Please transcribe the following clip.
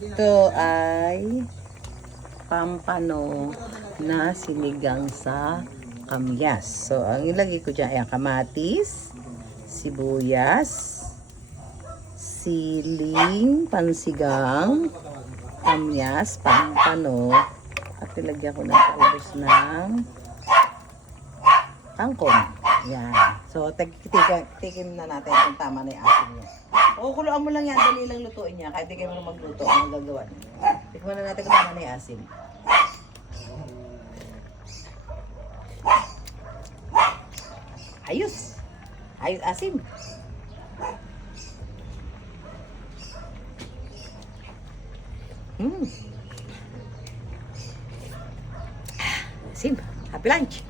Ito ay pampano na sinigang sa kamyas. So, ang ilagay ko dyan ay kamatis, sibuyas, siling, pansigang, kamyas, pampano, at ilagyan ko ng paubos ng kangkong. Yan. So, tikim na natin kung tama na yung asin niya. O, kuluan mo lang yan. Dali lang lutuin niya. Kahit di kayo marunong magluto, ang gagawa niya. Tikman na natin kung tama na yung asin. Ayos! Ayos asin! Asin! Happy lunch!